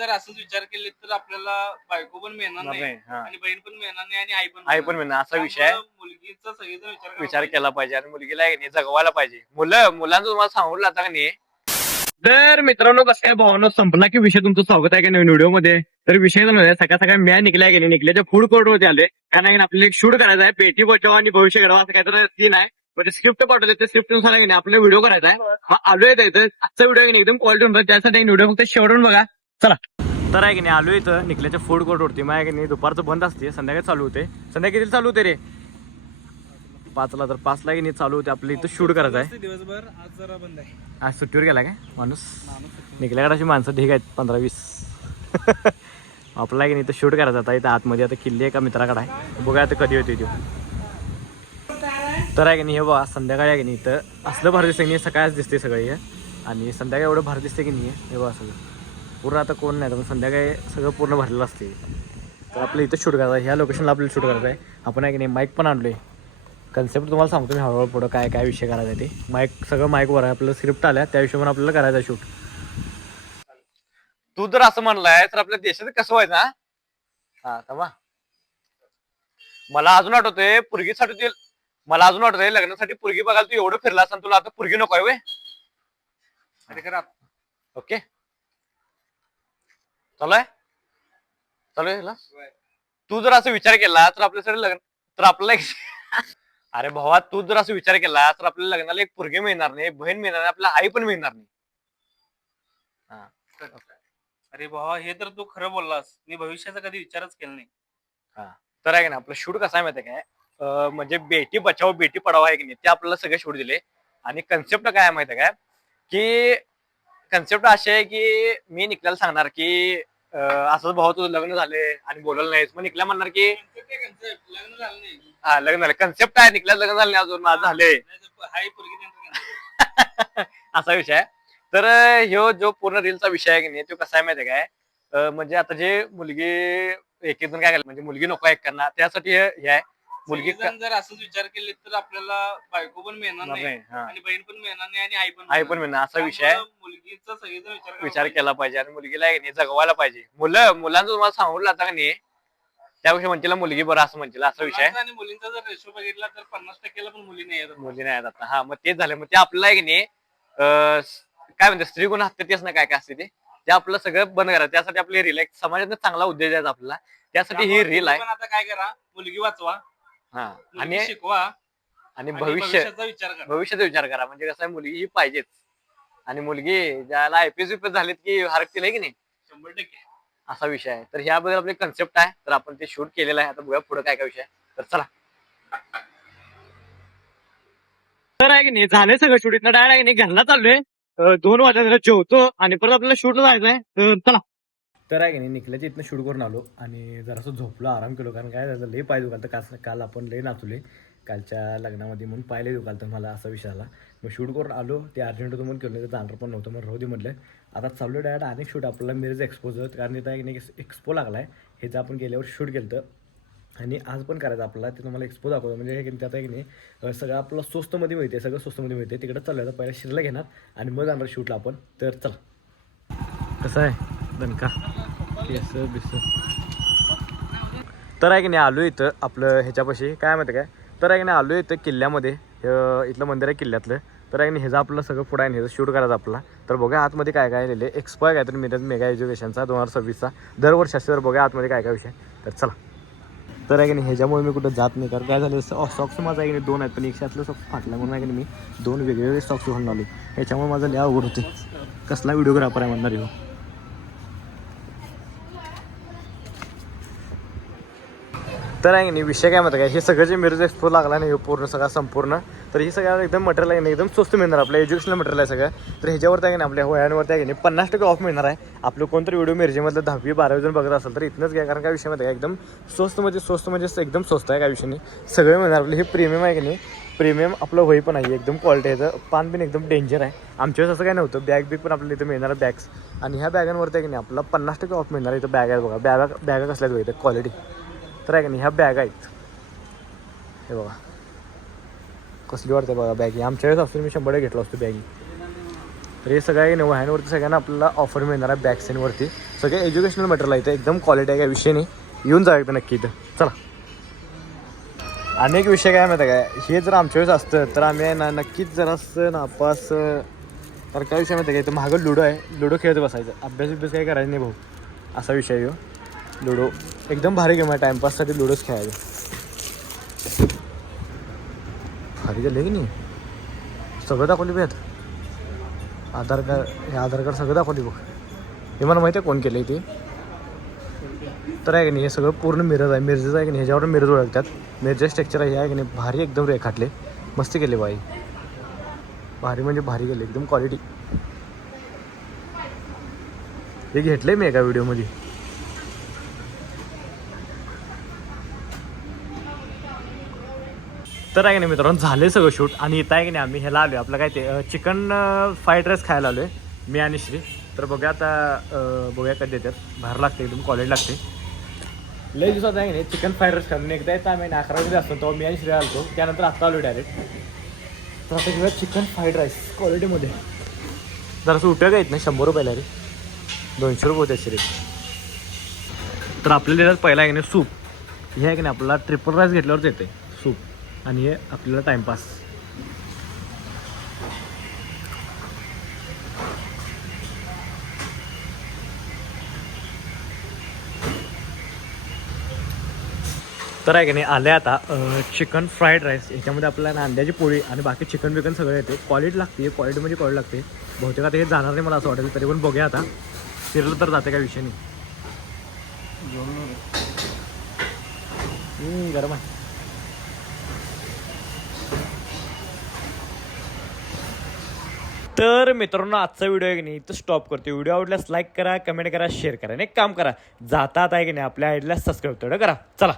जर असंच विचार केले तर आपल्याला बायको पण मिळणार नाही आणि बहीण पण मिळणार नाही आणि आई पण मिळणार असा विषय आहे. मुलगीचा सगळेजण विचार केला पाहिजे आणि मुलगीला जगवायला पाहिजे. मुलांचं तुम्हाला सांगून आता का नाही. तर मित्रांनो कसं काय भावना संपला की विषय तुमचं स्वागत आहे की नवीन व्हिडिओ मध्ये. तर विषय सकाळ सकाळी मी निघलाय की नाही, निघल्याच्या फूड कोर्ट वरती आलोय कारण आपल्याला एक शूट करायचा आहे. बेटी बचाव आणि भविष्य घडवा असं काहीतरी सीन आहे. म्हणजे स्क्रिप्ट पाठवले त्या स्क्रिप्ट नुसार आपला व्हिडिओ करायचा आहे. हा आलोय इथं. आजचा व्हिडिओ एकदम क्वालिटी होणार, त्यासाठी व्हिडिओ फक्त शेवटून बघा. चला. तर आहे की नाही आलो इथं निघल्याच्या फूड कोर्ट वरती. मग आहे की नाही दुपारचं बंद असते, संध्याकाळी चालू होते. संध्याकाळी किती चालू होते रे? 5ला. तर 5ला की नाही चालू होते. आपलं इथं शूट करायचं आहे दिवसभर. आज जरा बंद आहे. आज सुट्टीवर गेला काय माणूस? निघल्याकडे अशी माणसं ठीक आहेत 15-20. आपल्याला की नाही इथं शूट करायचं आता. इथं आतमध्ये आता किल्ली एका मित्राकडे आहे, बघा आता कधी होते तो. तर आहे की नाही हे बघा संध्याकाळी आहे की नाही इथं असलं भारी दिसते की नाही. सकाळच दिसते सगळी आणि संध्याकाळी एवढं भारी दिसते की नाही. हे बघा सगळं पूर्ण आता कोण नाही, तर संध्याकाळी सगळं पूर्ण भरलेलं असते. तर आपलं इथं शूट करायचं आहे. ह्या लोकेशनला आपल्याला शूट करायचं आहे. आपण आहे की नाही माईक पण आणलोय. कन्सेप्ट तुम्हाला सांगतो मी हळूहळू पुढं काय काय विषय करायचा आहे ते. माईक सगळं माईकवर आहे. आपलं स्क्रिप्ट आल्या त्या हिशोबाने आपल्याला करायचं आहे शूट. तू जर असं म्हणलाय तर आपल्या देशात कसं व्हायचं? हा थांबा. मला अजून आठवतंय पुरगीसाठी मला अजून आठवतंय लग्नासाठी पुरगी बघायला तू एवढं फिरला असं तुला आता पुरगी नको आहे. ओके चालू आहे. तू जर असं विचार केला तर आपल्यासाठी लग्न तर आपल्याला अरे भावा तू जर असं विचार केला तर आपल्याला लग्नाला एक पुरगी मिळणार नाही, बहीण मिळणार नाही, आपल्याला आई पण मिळणार नाही. अरे भावा हे तर तू खरं बोललास. मी भविष्याचा कधी विचारच केला नाही. तर आहे की नाही आपलं शूट कसं आहे माहिती काय, म्हणजे बेटी बचाव बेटी पढाव आहे की नाही ते आपल्याला सगळे शूट दिले. आणि कन्सेप्ट काय आहे माहिती काय की कन्सेप्ट असे आहे की मी निकल्याला सांगणार की असंच भाऊ तुझं लग्न झाले आणि बोलवलं नाहीस. मग निकल्या म्हणणार की लग्न झालं नाही. हा लग्न झालं. कन्सेप्ट आहे निकल्या लग्न झालं नाही अजून माझं झाले असा विषय आहे. तर ह्यो जो पूर्ण रीलचा विषय आहे की नाही तो कसा आहे माहिती काय, म्हणजे आता जे मुलगी एक जण काय केलं म्हणजे मुलगी नको आहे करणार त्यासाठी हे आहे. मुलगी जर असंच विचार केले तर आपल्याला बायको पण मिळणार नाही आणि बहीण पण मिळणार नाही आणि आई पण मिळणार असा विषय आहे. मुलगीचा सगळेजण विचार केला पाहिजे आणि मुलगीला जगवायला पाहिजे. मुलांचं तुम्हाला सांगून आता का नाही त्यापेक्षा म्हणतील मुलगी बरं असं म्हणतील असा विषय आहे. आणि मुलींचा जर रेशो बघितला तर 50%ला पण मुली नाही आहेत आता. हा मग तेच झालं. मग ते आपल्याला आहे की नाही काय म्हणते स्त्री गुण हत्या तेच ना काय काय असते ते आपलं सगळं बंद करायचं. त्यासाठी आपली रील एक समाजात चांगला उद्देश आहे आपल्याला. त्यासाठी ही रील आहे. आता काय करा, मुलगी वाचवा आणि शिकवा आणि भविष्याचा विचार करा. म्हणजे कसं आहे मुलगी ही पाहिजेच. आणि मुलगी ज्याला आयपीएस विपीएस झालीत की हरकतील आहे की नाही 100% असा विषय आहे. तर ह्याबद्दल आपले कन्सेप्ट आहे. तर आपण ते शूट केलेलं आहे. आता बघूया पुढे काय काय विषय. तर चला. तर आहे की नाही झालंय सगळं शूट. इथं डायरेक्ट आहे की नाही घरला चाललोय. 2 वाजता जेवतो आणि परत आपल्याला शूटला जायचंय. तर चला. तर आहे की नाही निकल्याच्या इथनं शूट करून आलो आणि जरासं झोपलो, आराम केलो. कारण काय झालं लई पाय दुखालतं. काल आपण लई नाचले कालच्या लग्नामध्ये म्हणून पाहिले दुखालतं मला असा विषय आला. मग शूट करून आलो. ते अर्जंट होतं म्हणून केलं, जाणार पण नव्हतं मग राहू दे म्हटलं. आता चाललो डायरेक्ट अनेक शूट आपल्याला मिरज एक्सपोजर. कारण तिथं आहे की नाही एक्सपो लागलाय. हेचं आपण गेल्यावर शूट केलं आणि आज पण करायचं आपल्याला. तिथं मला एक्सपो दाखवतो. म्हणजे हे की त्यात आहे की नाही सगळं आपलं स्वस्तमध्ये मिळते. सगळं स्वस्तमध्ये मिळते. तिकडं चाललं पहिला शिरला घेणार आणि मग जाणार शूटला आपण. तर चला. कसं आहे दणका तर आहे की नाही आलो इथं आपलं ह्याच्यापाशी काय माहिती काय. तर आहे की नाही आलो इथं किल्ल्यामध्ये. इथलं मंदिर आहे किल्ल्यातलं. तर आहे की नाही ह्याचं आपलं सगळं पुढं आहे. ह्याचं शूट करायचं आपला. तर बघा आतमध्ये काय काय लिहिले. एक्सपो आहे काहीतरी मिरज मेगा एज्युकेशनचा 2026चा दरवर्षी असते. तर बघा आतमध्ये काय काय विषय. तर चला. तर आहे की नाही ह्याच्यामुळे मी कुठं जात नाही. कारण काय झालं सॉक्स माझा आहे की नाही 2 आहेत पण एकशे आतलं सॉक्स फाटला म्हणून आहे की मी 2 वेगवेगळे सॉक्स घालून आलो. ह्याच्यामुळे माझं लय अवघड होते. कसला व्हिडिओग्राफर आहे म्हणणार ह्यो. तर आहे की नाही विषय काय म्हणतं काय हे सगळं जे मिरज एक्सपो लागला नाही पूर्ण सगळा संपूर्ण. तर ही सगळं एकदम मटेरियल आहे नाही एकदम स्वस्त मिळणार. आपलं एज्युकेशनल मटेरियल आहे सगळं. तर ह्याच्यावरती आहे की नाही आपल्या वयांवरती आहे की नाही 50% ऑफ मिळणार आहे. आपलं कोणतरी व्हिडिओ मिरजेमधलं 10वी 12वी जण बघत असेल तर इथनंच घ्या. कारण काय विषय माहिती आहे एकदम स्वस्त म्हणजे एकदम स्वस्त आहे. काय विषय नाही सगळं मिळणार. आपलं हे प्रीमियम आहे की नाही प्रीमियम आपलं वही पण आहे एकदम क्वालिटी आहे. पान पण एकदम डेंजर आहे. आमच्या वेळेस असं काय नव्हतं. बॅग पण आपल्याला इथं मिळणार बॅग्स. आणि ह्या बॅगांवरती आहे की नाही आपला 50% ऑफ मिळणार. इथं बॅग आहेत बघा. बॅगा कसल्यात बघा इथं क्वालिटी. तर आहे की नाही ह्या बॅग आहेत हे बघा कसली वाटते बघा बॅगी. आमच्या वेळेस असतो मी 100 घेतला असतो बॅगी. तर हे सगळ्या वह्यांवरती सगळ्यांना आपल्याला ऑफर मिळणार आहे बॅग्सवरती. सगळे एज्युकेशनल मटेरियल आहे इथं, एकदम क्वालिटी आहे, काय विषय नाही. येऊन जा एकदा नक्की इथं. चला. अनेक विषय काय माहिती आहे काय, हे जर आमच्या वेळेस असतं तर आम्ही आहे ना नक्कीच जरासं नापास. तर काय विषय माहिती आहे का, इथं मागं लुडो आहे, लुडो खेळत बसायचं, अभ्यास काही करायचं नाही भाऊ, असा विषय आहे. लुडो एकदम भारी गेम आहे, टाइमपाससाठी लुडोच खेळायचं. भारी झालं की नाही, सगळं दाखवली बघ. आधार कार्ड सगळं दाखवली बघ. हे मला माहिती आहे कोण केलं आहे ते. तर आहे की नाही, हे सगळं पूर्ण मिरज आहे, मिरजेचं आहे की नाही, ह्याच्यावर मिरज ओळखतात. मिरजे स्ट्रक्चर आहे की नाही, भारी एकदम रेखाटले, मस्त केले बाई, भारी म्हणजे भारी केले, एकदम क्वालिटी. हे घेतलंय मी एका व्हिडिओमध्ये. तर आहे की नाही मित्रांनो, झाले सगळं शूट आणि इथं आहे की नाही आम्ही ह्याला आलो आपलं काय ते चिकन फ्राईड राईस खायला आलो आहे मी आणि श्री. तर बघूया आता, बघूया कधी देतात, बाहेर लागते एकदम कॉलेज लागते. लई दिवसात आहे की नाही चिकन फ्राईड राईस खाल्लं. एकदा येतं आम्ही 11 वाजता असतो तेव्हा मी आणि श्री आलो, त्यानंतर आत्ता आलो डायरेक्ट. तर आता घेऊया चिकन फ्राईड राईस क्वालिटीमध्ये. जरासं उठ्या काय नाही, 100 रुपयाला रे, 200 रुपये होते श्री. तर आपल्याला देतात पहिला आहे की नाही सूप. हे आहे की नाही आपल्याला ट्रिपल राईस घेतल्यावरच येते सूप, आणि हे आपल्याला टाइमपास. तर आहे की नाही आले आता चिकन फ्राईड राईस. याच्यामध्ये आपल्याला अंड्याची पोळी आणि बाकी चिकन बिकन सगळं येते. क्वालिटी लागते, क्वालिटी म्हणजे क्वालिटी लागते. बहुतेक आता हे जाणार नाही मला असं वाटेल, तरी पण बघूया आता, फिरलं तर जाते काय विषय नाही. गरम आहे. तर मित्रांनो आजचा व्हिडिओ आहे की नाही तर स्टॉप करतो. व्हिडिओ आवडल्यास लाईक करा, कमेंट करा, शेअर करा आणि एक काम करा, जाता आता आहे की नाही आपल्या आयडीला सबस्क्राईब तेवढं करा. चला.